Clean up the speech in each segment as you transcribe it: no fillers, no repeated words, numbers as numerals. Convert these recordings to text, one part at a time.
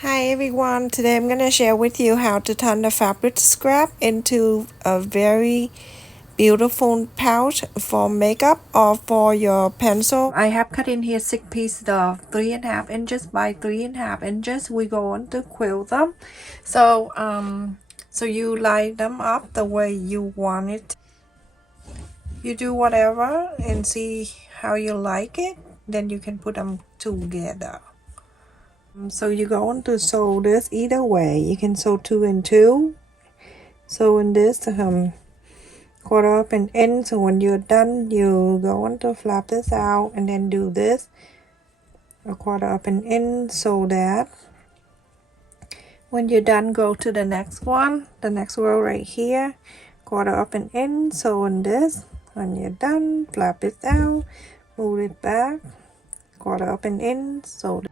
Hi everyone, today I'm going to share with you how to turn the fabric scrap into a very beautiful pouch for makeup or for your pencil. I have cut in here 6 pieces of 3.5 inches by 3.5 inches. We're going to quilt them. So you line them up the way you want it. You do whatever and see how you like it, then you can put them together. So you're going to sew this either way. You can sew 2 and 2. So in this quarter up and in. So when you're done, you going to flap this out and then do this a quarter up and in, so that when you're done, go to the next one, the next row right here, quarter up and in. So in this, when you're done, flap it out, move it back, quarter up and in. So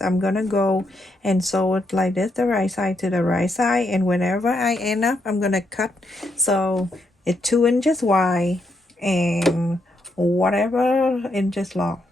I'm gonna go and sew it like this, the right side to the right side, and whenever I end up, I'm gonna cut so it's 2 inches wide and whatever inches long.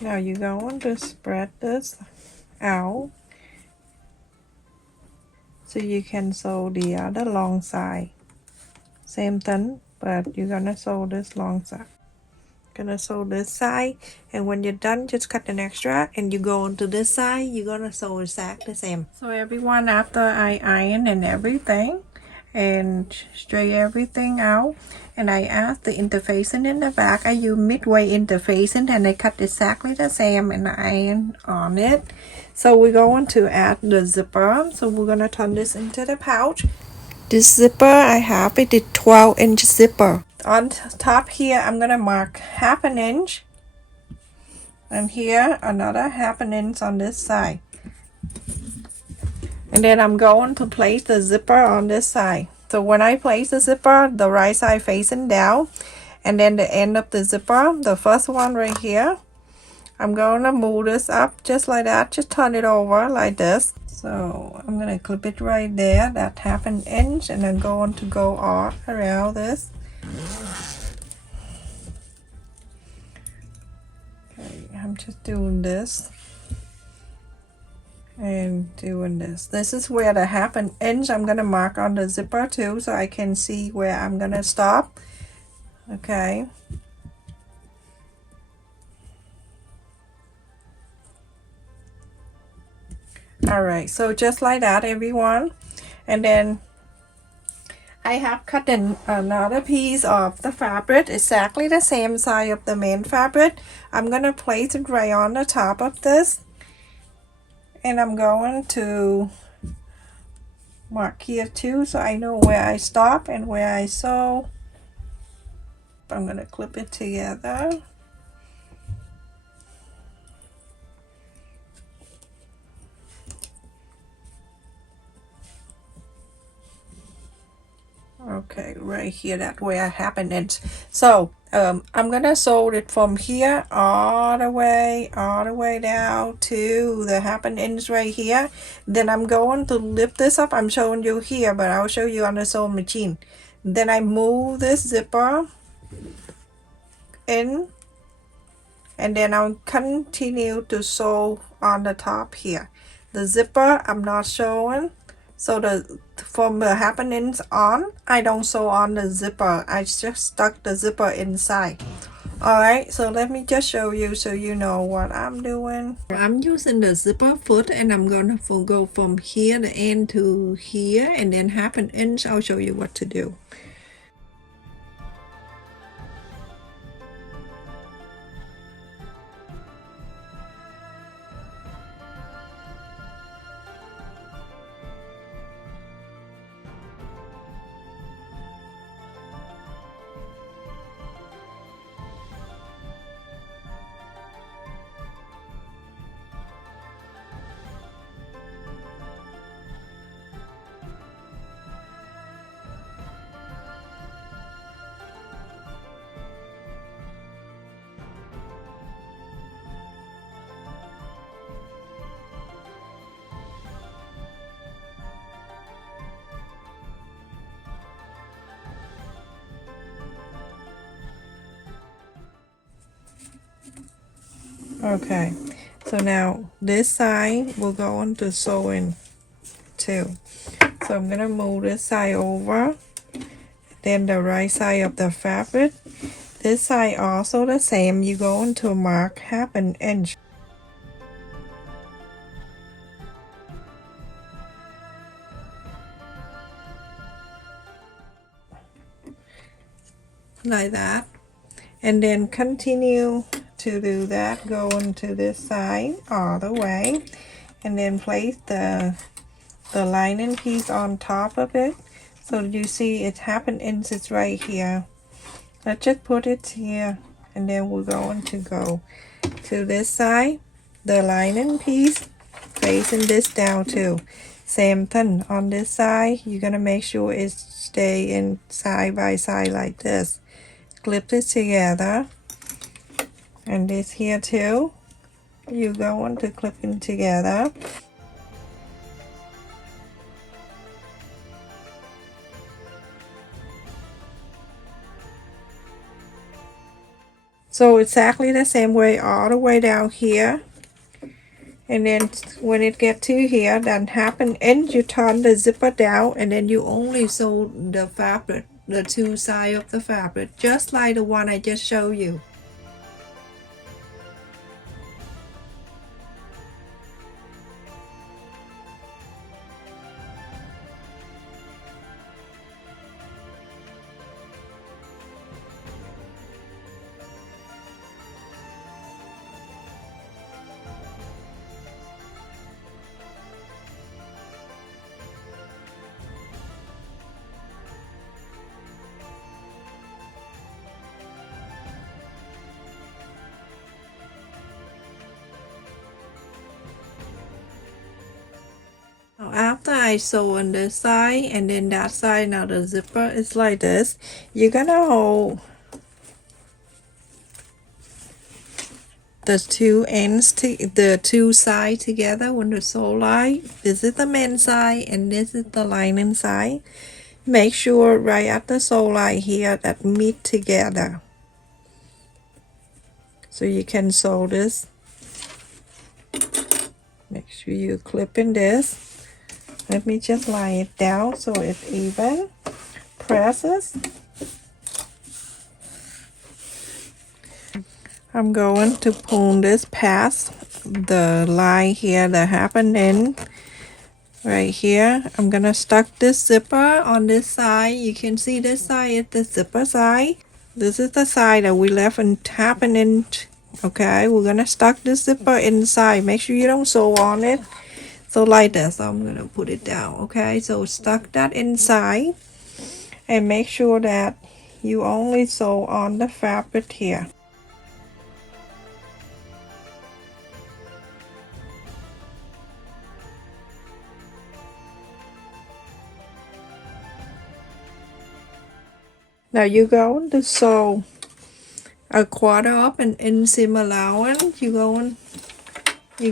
Now you're going to spread this out so you can sew the other long side. Same thing, but you're gonna sew this long side. Gonna sew this side, and when you're done, just cut an extra and you go onto this side, you're gonna sew exactly the same. So everyone, after I iron and everything and straighten everything out, and I add the interfacing in the back, I use midway interfacing and I cut exactly the same and iron on it. So we're going to add the zipper. So we're gonna turn this into the pouch. This zipper I have it is 12-inch zipper. On top here, I'm gonna mark 1/2 inch, and here another 1/2 inch on this side. And then I'm going to place the zipper on this side. So when I place the zipper, the right side facing down, and then the end of the zipper, the first one right here, I'm going to move this up just like that. Just turn it over like this. So I'm gonna clip it right there, that 1/2 inch, and I'm going to go all around this. I'm just doing this and doing this. This is where the happen ends. I'm gonna mark on the zipper too, so I can see where I'm gonna stop. Okay. All right, so just like that, everyone. And then I have cut another piece of the fabric, exactly the same size of the main fabric. I'm gonna place it right on the top of this, and I'm going to mark here too, so I know where I stop and where I sew. I'm gonna clip it together. Okay, right here, that way I happen it. So I'm gonna sew it from here all the way down to the happen ends right here. Then I'm going to lift this up. I'm showing you here, but I'll show you on the sewing machine. Then I move this zipper in, and then I'll continue to sew on the top here. The zipper I'm not showing, so from the happenings on, I don't sew on the zipper. I just stuck the zipper inside. Alright, so let me just show you so you know what I'm doing. I'm using the zipper foot, and I'm gonna go from here, the end, to here, and then happen ends. I'll show you what to do. Okay, so now this side will go into sewing too. So I'm gonna move this side over, then the right side of the fabric. This side also the same. You go into mark half an inch. Like that. And then continue to do that, go into this side all the way, and then place the lining piece on top of it. So you see it happen inches right here. Let's just put it here, and then we're going to go to this side, the lining piece facing this down too. Same thing on this side. You're gonna make sure it stay in side by side like this. Clip it together, and this here too, you're going to clip it together. So exactly the same way all the way down here, and then when it get to here, then happen and you turn the zipper down, and then you only sew the fabric, the two sides of the fabric, just like the one I just showed you. Now after I sew on this side and then that side, now the zipper is like this. You're gonna hold the two ends to the two sides together when the sew line. This is the main side and this is the lining side. Make sure right at the sew line here that meet together, so you can sew this sure you clip in this. Let me just lie it down so it's even. Presses. I'm going to pull this past the line here that happening right here. I'm gonna stuck this zipper on this side. You can see this side is the zipper side. This is the side that we left and happening. Okay, we're gonna stuck this zipper inside. Make sure you don't sew on it. So like that. So I'm gonna put it down. Okay, so stuck that inside, and make sure that you only sew on the fabric here. Now you're going to sew a quarter of an inch seam allowance. You're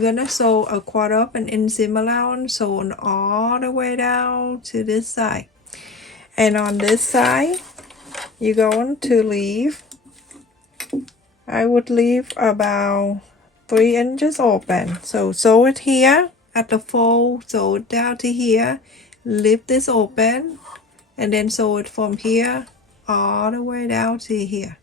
gonna sew a quarter of an inch seam allowance, sewing all the way down to this side. And on this side, you're going to leave, I would leave about 3 inches open. So sew it here at the fold, sew it down to here, leave this open, and then sew it from here all the way down to here.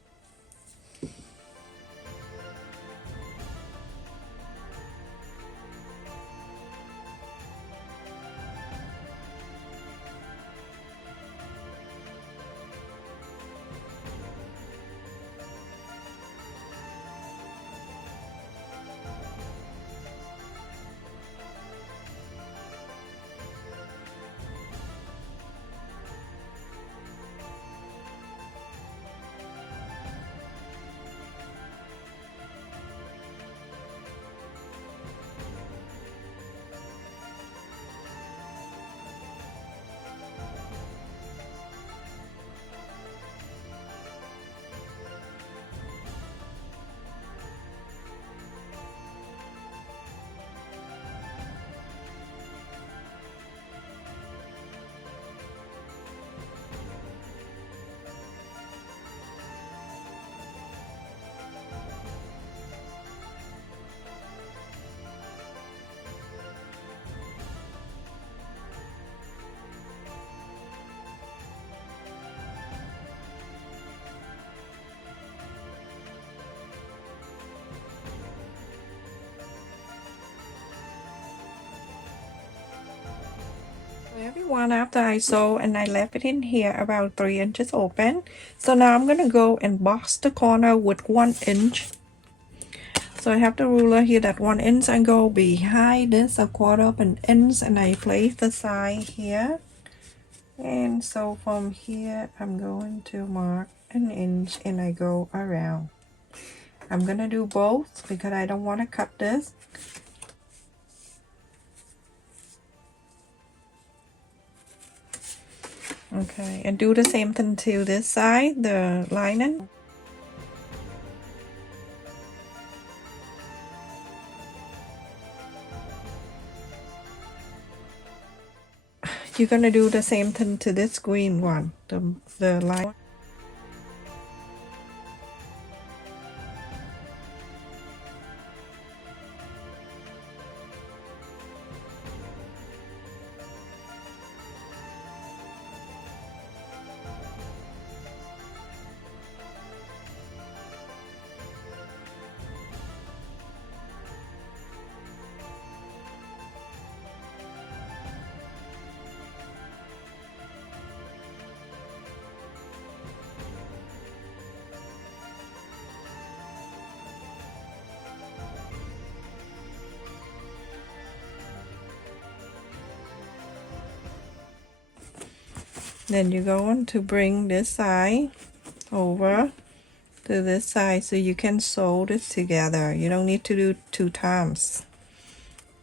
Everyone, after I sew and I left it in here about 3 inches open. So now I'm gonna go and box the corner with 1 inch. So I have the ruler here that 1 inch, and go behind this a quarter of an inch, and I place the side here. And so from here I'm going to mark 1 inch and I go around. I'm gonna do both because I don't want to cut this. Okay, and do the same thing to this side, the lining. You're gonna do the same thing to this green one, the line. Then you're going to bring this side over to this side so you can sew this together. You don't need to do 2 times.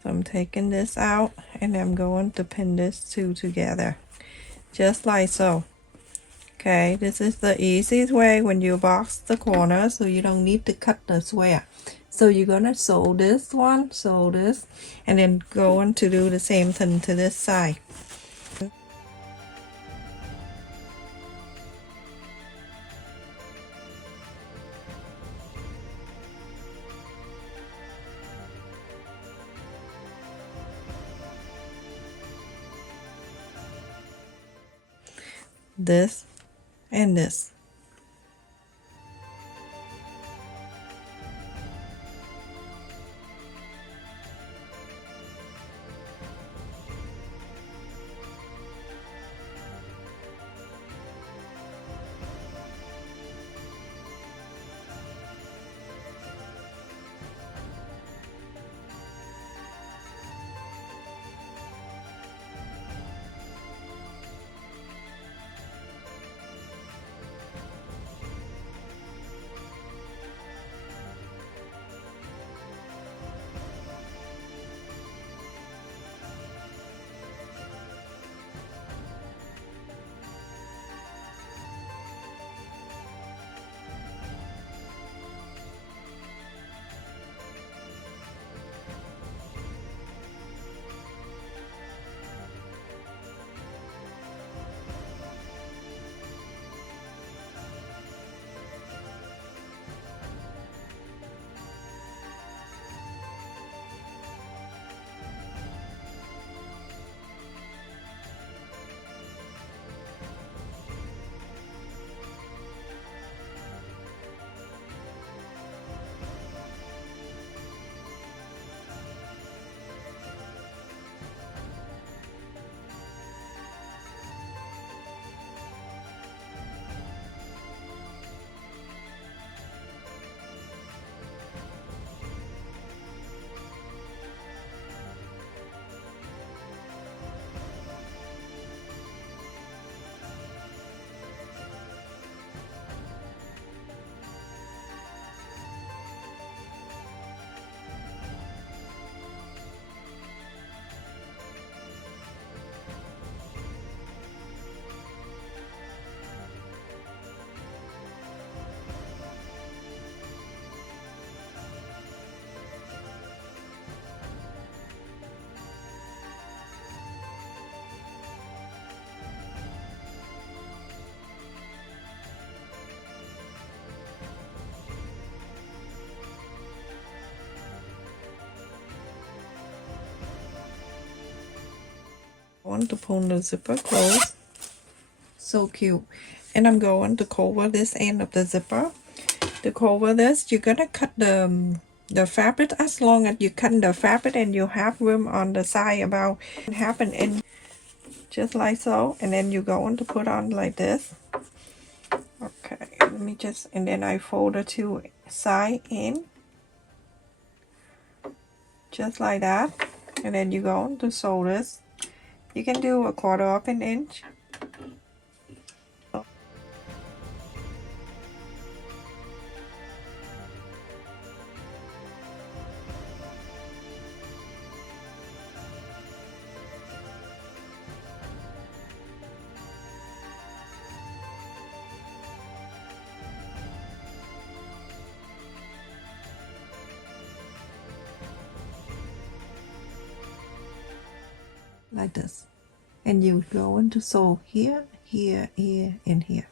So I'm taking this out and I'm going to pin this 2 together, just like so. Okay, this is the easiest way when you box the corner, so you don't need to cut the square. So you're gonna sew this one, sew this, and then going to do the same thing to this side. this, and this. I want to pull the zipper close. So cute. And I'm going to cover this end of the zipper. To cover this, you're gonna cut the fabric. As long as you cut the fabric and you have room on the side about half an inch, just like so. And then you're going to put on like this. Okay, let me just, and then I fold the two side in, just like that. And then you're going to sew this. You can do a 1/4 of an inch. Like this, and you go into sew here, here, here, and here.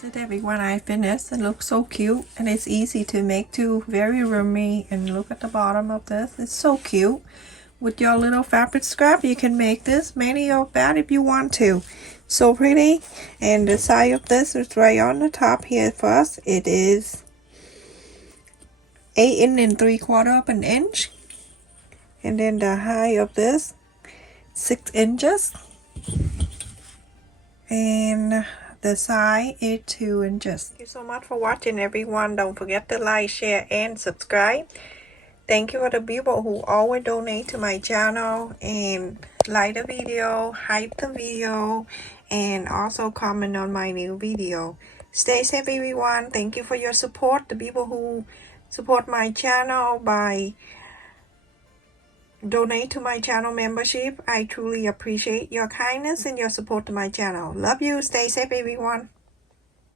That's it everyone, I finished. It looks so cute and it's easy to make too, very roomy. And look at the bottom of this, it's so cute. With your little fabric scrap you can make this many of that if you want to. So pretty. And the side of this is right on the top here first. It is 8 3/4 of an inch, and then the height of this 6 inches, and the side is 2 inches. Thank you so much for watching everyone. Don't forget to like, share, and subscribe. Thank you for the people who always donate to my channel and like the video, hype the video, and also comment on my new video. Stay safe, everyone. Thank you for your support. The people who support my channel by donate to my channel membership. I truly appreciate your kindness and your support to my channel. Love you. Stay safe, everyone.